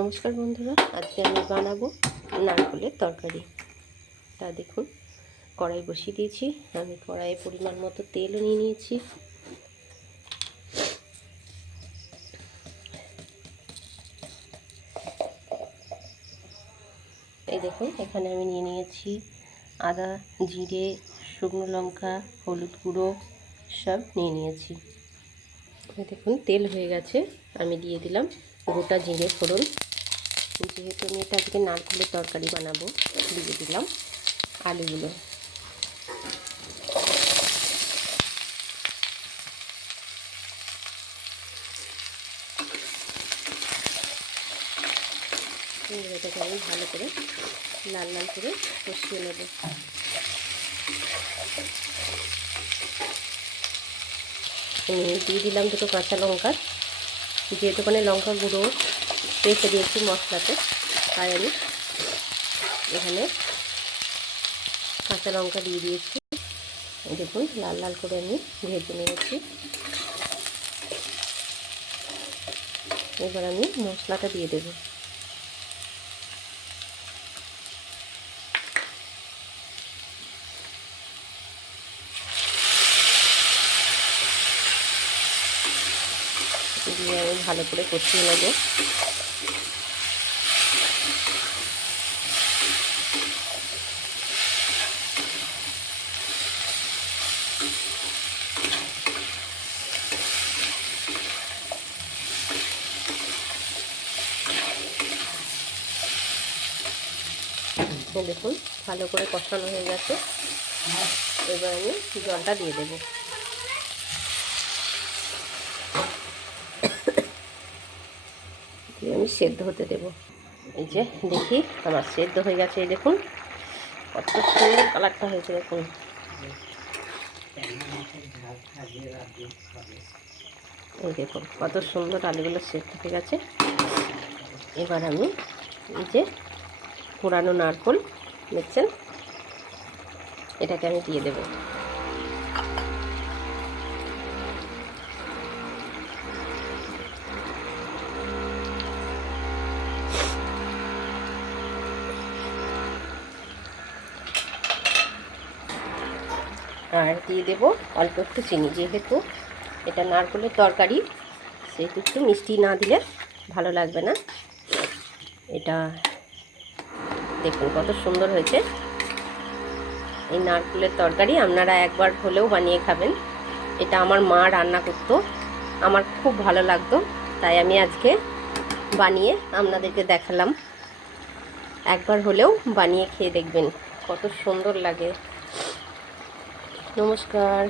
নমস্কার বন্ধুরা, আজকে আমি বানাবো নারকেলের তরকারি। তা দেখুন, কড়াই বসিয়ে দিয়েছি। আমি কড়াইয়ে পরিমাণ মতো তেলও নিয়ে নিয়েছি। এই দেখুন, এখানে আমি নিয়ে নিয়েছি আদা, জিরে, শুকনো লঙ্কা, হলুদ গুঁড়ো সব নিয়ে নিয়েছি। দেখুন, তেল হয়ে গেছে। আমি দিয়ে দিলাম গোটা জিরে ফোড়ন। যেহেতু আমি এটা আজকে নারকেলের তরকারি বানাবো, দিয়ে দিলাম আলুগুলো। এটাকে আমি ভালো করে লাল লাল করে কষিয়ে নেব। দিয়ে দিলাম দুটো কাঁচা লঙ্কা। যেহেতু ওখানে লঙ্কা গুঁড়ো রেখে দিয়েছি মশলাতে, তাই আমি এখানে কাঁচা লঙ্কা দিয়ে দিয়েছি। দেখুন, লাল লাল করে আমি ভেজে নিয়েছি। এবার আমি মশলাটা দিয়ে দেব। দিয়ে আমি ভালো করে কষিয়ে নেব। দেখুন, ভালো করে কষানো হয়ে গেছে। এবার আমি জলটা দিয়ে দেব। দিয়ে আমি সেদ্ধ হতে দেব। এই যে দেখি আমার সেদ্ধ হয়ে গেছে। এই দেখুন কত সুন্দর কালারটা হয়েছে। দেখুন, এই দেখুন কত সুন্দর আলুগুলো সেদ্ধ হয়ে গেছে। এবার আমি এই যে পোড়ানো নারকেল দেখছেন, এটাকে আমি দিয়ে দেব। আর দিয়ে দেব অল্প একটু চিনি। যেহেতু এটা নারকেলের তরকারি, সেহেতু একটু মিষ্টি না দিলে ভালো লাগবে না। এটা দেখুন কত সুন্দর হয়েছে। এই নারকেলের তরকারি আপনারা একবার হলেও বানিয়ে খাবেন। এটা আমার মা রান্না করতো, আমার খুব ভালো লাগতো, তাই আমি আজকে বানিয়ে আপনাদেরকে দেখালাম। একবার হলেও বানিয়ে খেয়ে দেখবেন, কত সুন্দর লাগে। নমস্কার।